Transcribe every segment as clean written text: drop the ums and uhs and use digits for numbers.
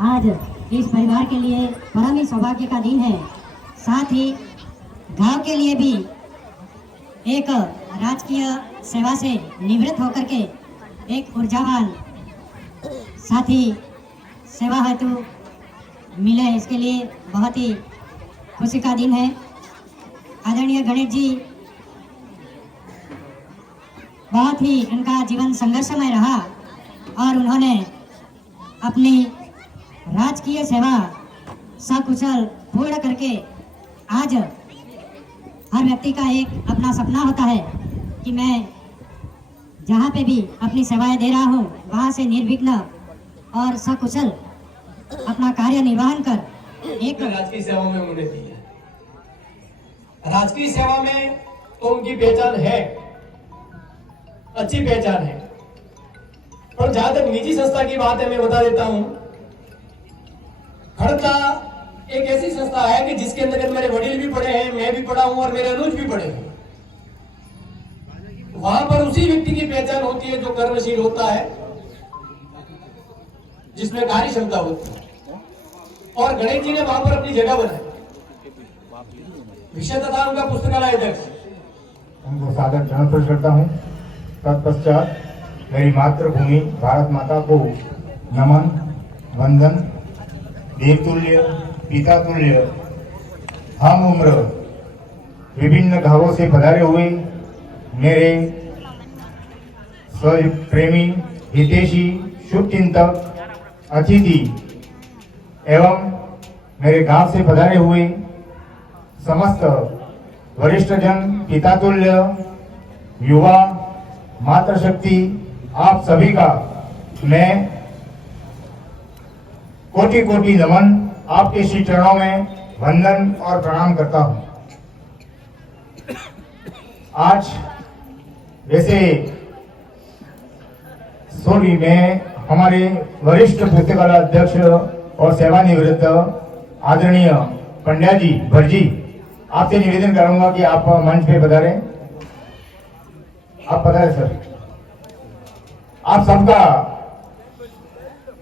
आज इस परिवार के लिए परम ही सौभाग्य का दिन है। साथ ही गांव के लिए भी एक राजकीय सेवा से निवृत्त होकर के एक ऊर्जावान साथी सेवा हेतु मिले, इसके लिए बहुत ही खुशी का दिन है। आदरणीय गणेश जी, बहुत ही उनका जीवन संघर्षमय रहा और उन्होंने अपनी राजकीय सेवा सकुशल पूर्ण करके आज हर व्यक्ति का एक अपना सपना होता है कि मैं जहाँ पे भी अपनी सेवाएं दे रहा हूँ वहाँ से निर्विघ्न और सकुशल अपना कार्य निर्वहन कर एक राजकीय सेवा में उन्होंने दी है। राजकीय सेवा में तो उनकी पहचान है, अच्छी पहचान है, पर जहां तक निजी संस्था की बात है मैं बता देता हूं। खड़का एक ऐसी संस्था है कि जिसके अंदर मेरे वडील भी पढ़े हैं, मैं भी पढ़ा हूं और मेरे अनुज भी पढ़े हैं। वहां पर उसी व्यक्ति की पहचान होती है जो कर्मशील होता है, जिसमें कार्य क्षमता होती है। और गणेश जी ने वहां पर अपनी जगह बनाई, विषय तथा उनका पुस्तकालय अध्यक्ष। उनको सादर नमन करता हूँ। तत्पश्चात मेरी मातृभूमि भारत माता को नमन, वंदन, देवतुल्य, पिता तुल्य, हम उम्र विभिन्न घावों से पधारे हुए मेरे प्रेमी, हितैषी, शुभचिंतक, अतिथि एवं मेरे गांव से पधारे हुए समस्त वरिष्ठ जन, पिता तुल्य, युवा, मातृशक्ति, आप सभी का मैं कोटि कोटि नमन, आपके श्री चरणों में वंदन और प्रणाम करता हूं। आज वैसे मैं हमारे वरिष्ठ पुस्तकालय अध्यक्ष और सेवानिवृत्त आदरणीय पंड्या जी भरजी, आपसे निवेदन करूंगा कि आप मंच पे पधारें। आप पधारें सर। आप सबका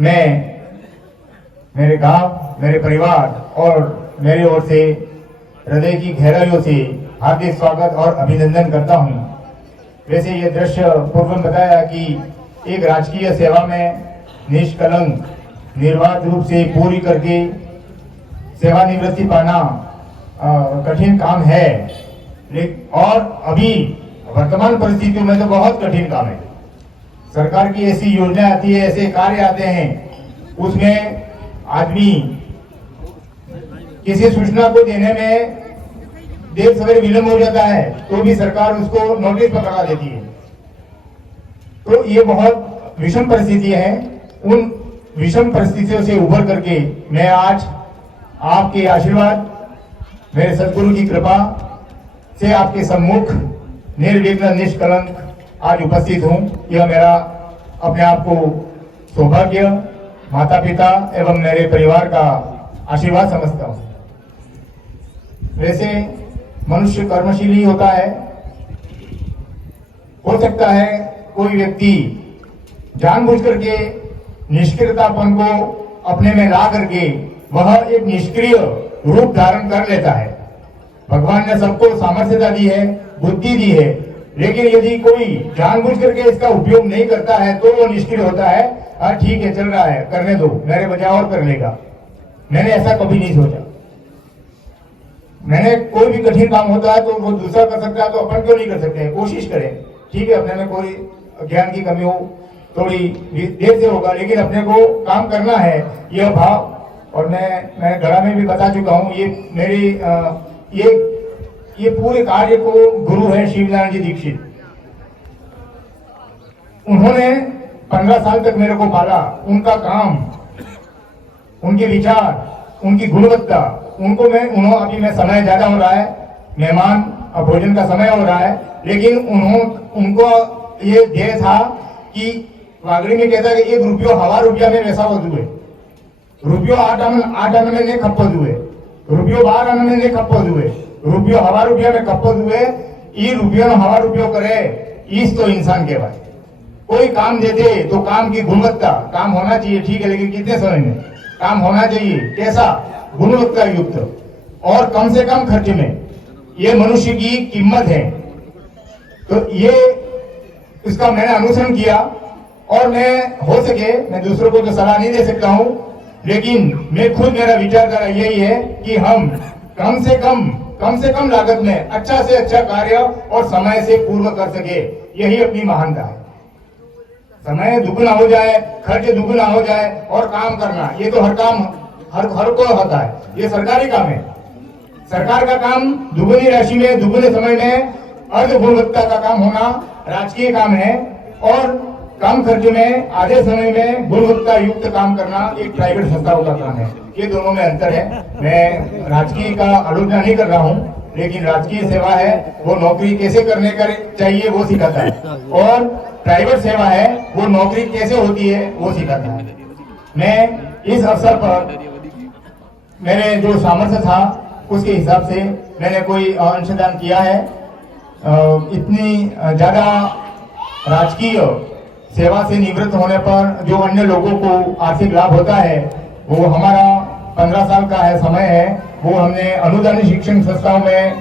मैं मेरे गांव, मेरे परिवार और मेरी ओर से हृदय की गहराइयों से हार्दिक स्वागत और अभिनंदन करता हूं। वैसे ये दृश्य पूर्व में बताया कि एक राजकीय सेवा में निष्कलंक निर्बाध रूप से पूरी करके सेवानिवृत्ति पाना कठिन काम है, और अभी वर्तमान परिस्थितियों में तो बहुत कठिन काम है। सरकार की ऐसी योजना आती है, ऐसे कार्य आते हैं, उसमें आदमी किसी सूचना को देने में देर सवेरे विलंब हो जाता है तो भी सरकार उसको नोटिस पर लगा देती है। तो ये बहुत विषम परिस्थिति है। उन विषम परिस्थितियों से उभर करके मैं आज आपके आशीर्वाद, मेरे सदगुरु की कृपा से आपके सम्मुख निर्विघ्न निष्कलंक आज उपस्थित हूं। यह मेरा अपने आप को सौभाग्य, माता पिता एवं मेरे परिवार का आशीर्वाद समझता हूं। वैसे मनुष्य कर्मशील ही होता है। हो सकता है कोई व्यक्ति जानबूझ करके निष्क्रियतापन को अपने में ला करके वह एक निष्क्रिय रूप धारण कर लेता है। भगवान ने सबको सामर्थ्यता दी है, बुद्धि दी है, लेकिन यदि कोई जानबूझ करके इसका उपयोग नहीं करता है तो वो निष्क्रिय होता है। हाँ ठीक है, चल रहा है, करने दो, मेरे बजाय और कर लेगा। मैंने ऐसा कभी नहीं सोचा। मैंने कोई भी कठिन काम होता है तो वो दूसरा कर सकता है तो अपन क्यों नहीं कर सकते हैं? कोशिश करें। ठीक है, अपने में कोई ज्ञान की कमी हो, थोड़ी देर से होगा, लेकिन अपने को काम करना है, यह भाव। और मैं गढ़ा में भी बता चुका हूँ, ये मेरी ये पूरे कार्य को गुरु है शिवनारायण जी दीक्षित। उन्होंने 15 साल तक मेरे को पाला। उनका काम, उनके विचार, उनकी गुणवत्ता, अभी मैं समय ज्यादा हो रहा है, मेहमान और भोजन का समय हो रहा है, लेकिन उनको ये ध्येय था कि वागड़ी में कहता है कि 1 रुपयो हवा रुपया में वैसा वधु है। रुपयो 8 आने में नहीं खप्पत हुए, रुपयो 12 आने में नहीं खप्पत हुए, रुपयो हवा रुपया में खप्पत हुए। ये रुपयो हवा रुपयो करे, इस तो इंसान कहवाय। कोई काम देते तो काम की गुणवत्ता, काम होना चाहिए ठीक है, लेकिन कितने समय में काम होना चाहिए, कैसा, गुणवत्ता युक्त और कम से कम खर्च में, ये मनुष्य की कीमत है। तो ये इसका मैंने अनुसरण किया और मैं हो सके, मैं दूसरों को तो सलाह नहीं दे सकता हूं, लेकिन मैं खुद, मेरा विचारधारा यही है कि हम कम से कम लागत में अच्छा से अच्छा कार्य और समय से पूर्ण कर सके, यही अपनी महानता है। समय दुगुना हो जाए, खर्च दुगुना हो जाए और काम करना, ये तो हर काम हर को होता है, ये सरकारी काम है। सरकार का काम दुगुनी राशि में, दुगुने समय में, अर्ध गुणवत्ता का काम होना राजकीय काम है, और कम खर्च में, आधे समय में गुणवत्ता युक्त काम करना एक प्राइवेट संस्थाओं का काम है। ये दोनों में अंतर है। मैं राजकीय का आलोचना नहीं कर रहा हूँ, लेकिन राजकीय सेवा है वो नौकरी कैसे करने का चाहिए वो सिखाता है, और प्राइवेट सेवा है वो नौकरी कैसे होती है वो सिखाता है। मैं इस अवसर पर मेरे जो सामर्थ्य था उसके हिसाब से मैंने कोई अंशदान किया है। इतनी ज्यादा राजकीय सेवा से निवृत्त होने पर जो अन्य लोगों को आर्थिक लाभ होता है, वो हमारा 15 साल का है समय है, वो हमने अनुदानित शिक्षण संस्थाओं में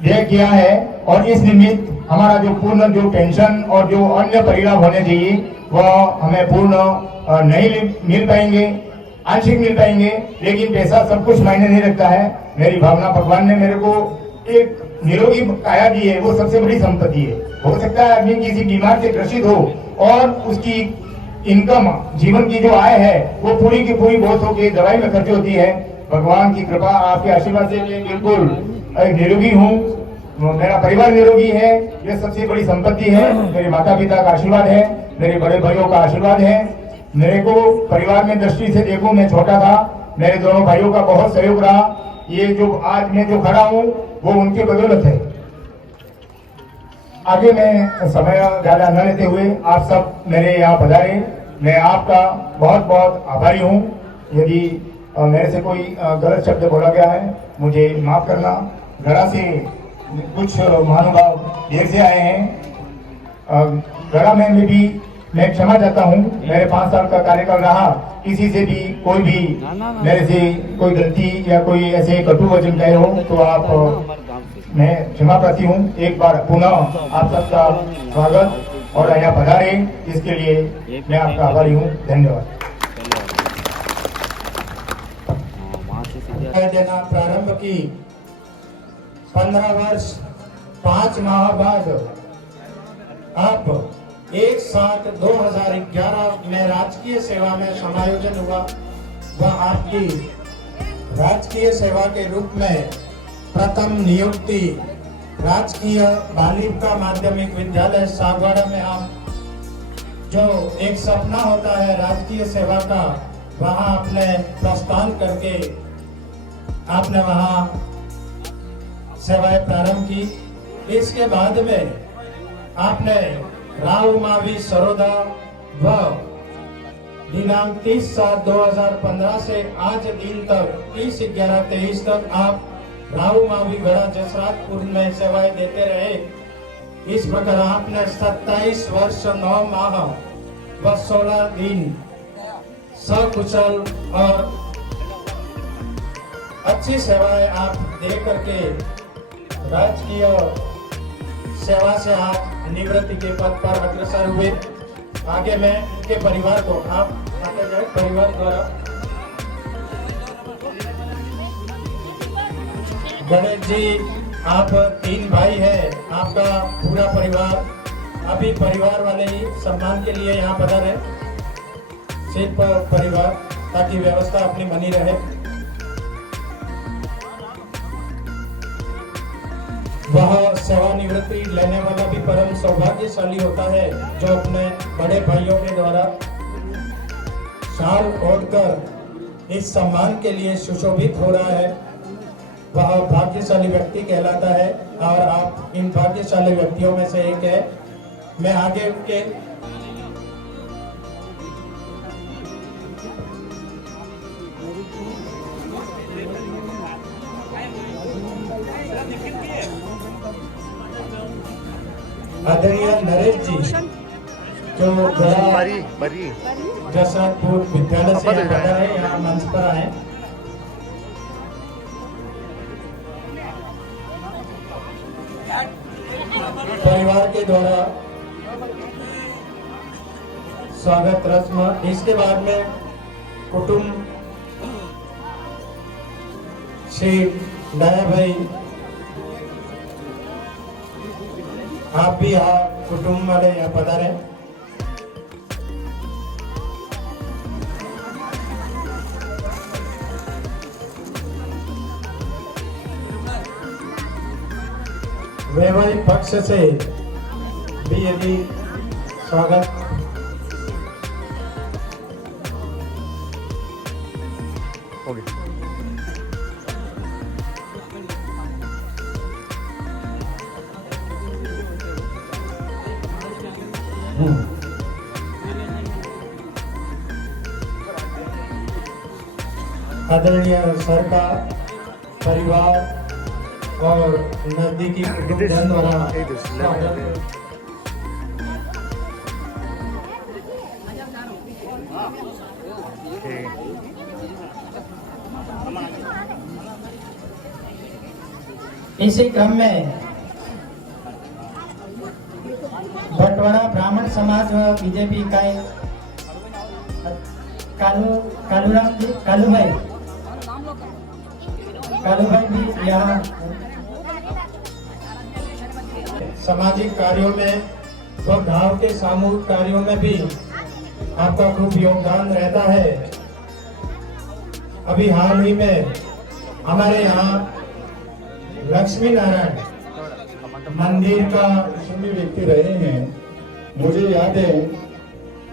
व्यय किया है, और इस निमित्त हमारा जो पूर्ण जो पेंशन और जो अन्य परिलाभ होने चाहिए वह हमें पूर्ण नहीं मिल पाएंगे, आंशिक मिल पाएंगे, लेकिन पैसा सब कुछ मायने नहीं रखता है। मेरी भावना, भगवान ने मेरे को एक निरोगी काया दी है, वो सबसे बड़ी संपत्ति है। हो सकता है आदमी किसी बीमार से ग्रसित हो और उसकी इनकम, जीवन की जो आय है वो पूरी की पूरी बहुत होकर दवाई में खर्च होती है। भगवान की कृपा, आपके आशीर्वाद से मैं बिल्कुल निरोगी हूँ, मेरा परिवार निरोगी है, ये सबसे बड़ी संपत्ति है। मेरे माता पिता का आशीर्वाद है, मेरे बड़े भाइयों का आशीर्वाद है। मेरे को परिवार में दृष्टि से देखो, मैं छोटा था, मेरे दोनों भाइयों का बहुत सहयोग रहा। ये जो आज मैं जो खड़ा हूँ वो उनके बदौलत है। आगे मैं समय ज्यादा न लेते हुए आप सब मेरे यहाँ पधारे, मैं आपका बहुत बहुत आभारी हूँ। यदि मेरे से कोई गलत शब्द बोला गया है मुझे माफ करना। गढ़ा से कुछ महानुभाव देर से आए हैं, गढ़ा में भी मैं क्षमा चाहता हूँ। मेरे 5 साल का कार्यकाल रहा, किसी से भी कोई भी मेरे से कोई गलती या कोई ऐसे कटु वचन कहे हो तो आप, मैं क्षमा प्रार्थी हूँ। एक बार पुनः आप सबका स्वागत और यहाँ पधारे, इसके लिए मैं आपका आभारी हूँ। धन्यवाद। देना प्रारंभ की 15 वर्ष 5 माह बाद अब 1/7/2011 में राजकीय सेवा में समायोजन हुआ। वह आपकी राजकीय सेवा के रूप में प्रथम नियुक्ति राजकीय बालिका माध्यमिक विद्यालय सागवाड़ा में आप, जो एक सपना होता है राजकीय सेवा का, वहां आपने प्रस्थान करके आपने वहां सेवाएं प्रारंभ की। इसके बाद में आपने राव मावी सरोदा व दिनांक 30/7/2015 से आज दिन तक 30/11/23 तक आप राव मावी गढ़ा जसरातपुर में सेवाएं देते रहे। इस प्रकार आपने 27 वर्ष 9 माह व 16 दिन सकुशल और अच्छी सेवाएं आप दे करके राजकीय सेवा से आप निवृत्ति के पद पर अग्रसर हुए। आगे मैं उनके परिवार को, आप आगे जाए, परिवार द्वारा गणेश जी, आप 3 भाई हैं, आपका पूरा परिवार, अभी परिवार वाले ही सम्मान के लिए यहाँ पधारे, सिर्फ परिवार, ताकि व्यवस्था अपनी बनी रहे। वह सेवानिवृत्ति लेने वाला भी परम सौभाग्यशाली होता है जो अपने बड़े भाइयों के द्वारा शाल ओढ़कर इस सम्मान के लिए सुशोभित हो रहा है। वह भाग्यशाली व्यक्ति कहलाता है और आप इन भाग्यशाली व्यक्तियों में से एक है। मैं आगे उनके आदरणीय नरेश जी, जो जसराजपुर विद्यालय से पढ़ा है यहाँ मंच पर आए। परिवार के द्वारा स्वागत रस्म, इसके बाद में कुटुंब श्री दया भाई, आप भी यहाँ कुटुंब वाले यहाँ पधारे। वैवाहिक पक्ष से भी यदि स्वागत। आदरणीय सर का परिवार और नजदीकी कुटुंबजन द्वारा स्वागत। इसी क्रम में बटवाड़ा ब्राह्मण समाज व बीजेपी इकाई कालू भाई भी यहाँ सामाजिक कार्यों में व गांव के सामूहिक कार्यों में भी आपका खूब योगदान रहता है। अभी हाल ही में हमारे यहाँ लक्ष्मी नारायण मंदिर का भी व्यक्ति रहे हैं। मुझे याद है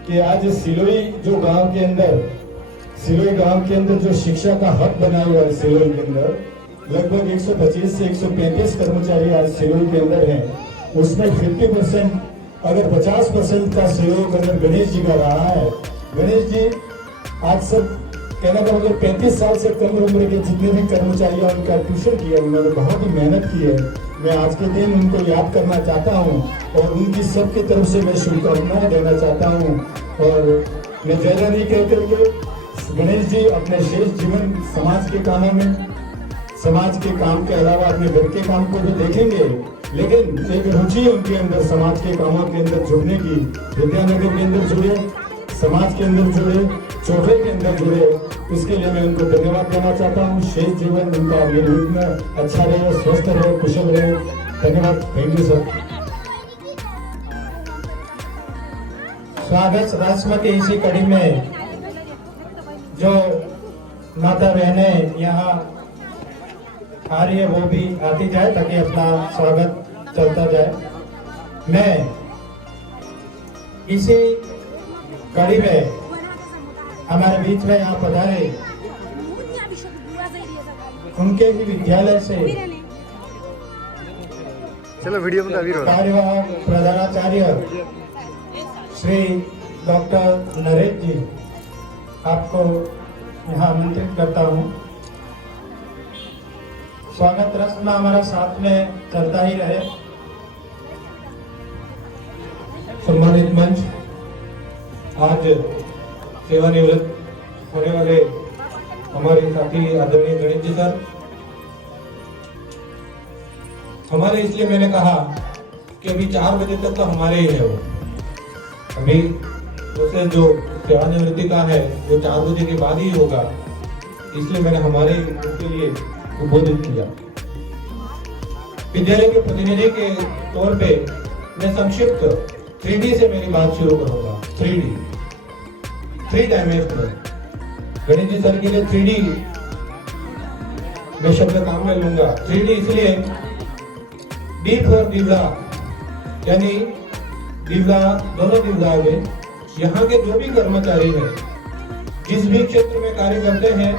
कि आज सिलोई जो गांव के अंदर जो शिक्षा का हक बना हुआ है, सिलोई के अंदर लगभग 125 से 135 कर्मचारी आज सिलोई के अंदर हैं। उसमें 50% अगर 50% का सहयोग अगर गणेश जी का रहा है। गणेश जी आज सब कहने का मतलब 35 साल से कम उम्र के जितने भी कर्मचारी हैं उनका ट्यूशन किया, उन्होंने बहुत ही मेहनत की है। मैं आज के दिन उनको याद करना चाहता हूं और उनकी सबकी तरफ से मैं शुभकामनाएं देना चाहता हूं। और मैं ज्यादा नहीं कह करके गणेश जी अपने शेष जीवन समाज के कामों में, समाज के काम के अलावा अपने घर के काम को भी देखेंगे, लेकिन एक रुचि है उनके अंदर समाज के कामों के अंदर जुड़ने की। विद्यानगर के अंदर जुड़े, समाज के अंदर जुड़े, चौधरी के अंदर जुड़े, इसके लिए मैं उनको धन्यवाद देना चाहता हूँ। शेष जीवन उनका निर्विघ्न में अच्छा रहे, स्वस्थ रहे, कुशल रहे। धन्यवाद। Thank you sir. स्वागत रस्म के इसी कड़ी में जो माता बहनें यहाँ आ रही है वो भी आती जाए ताकि अपना स्वागत चलता जाए। मैं इसी कड़ी में हमारे बीच में यहाँ पधारे उनके ही विद्यालय से चलो वीडियो में कार्यवाहक प्रधानाचार्य श्री डॉक्टर नरेश जी, आपको यहाँ आमंत्रित करता हूँ। स्वागत रस्म हमारा साथ में चलता ही रहे। सम्मानित मंच, आज सेवानिवृत्त होने वाले हमारे साथी आदरणीय गणेश जी सर, हमारे इसलिए मैंने कहा कि अभी 4 बजे तक तो हमारे ही है वो, अभी उसे जो सेवानिवृत्ति का है वो 4 बजे के बाद ही होगा, इसलिए मैंने हमारे उनके लिए उद्बोधित किया। विद्यालय के प्रतिनिधि के तौर पे मैं संक्षिप्त 3D से मेरी बात शुरू करूंगा। 3 डायमेंशनल गणेश जी सर के लिए 3D मैं शब्द काम में लूंगा। 3D इसलिए डी फॉर दिव्या, यानी दिव्या, दोनों दिव्याओं में यहाँ के जो भी कर्मचारी हैं, जिस भी क्षेत्र में कार्य करते हैं,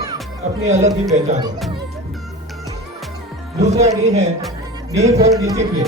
अपनी अलग ही पहचान है। दूसरा डी है डी फॉर डिसिप्लिन,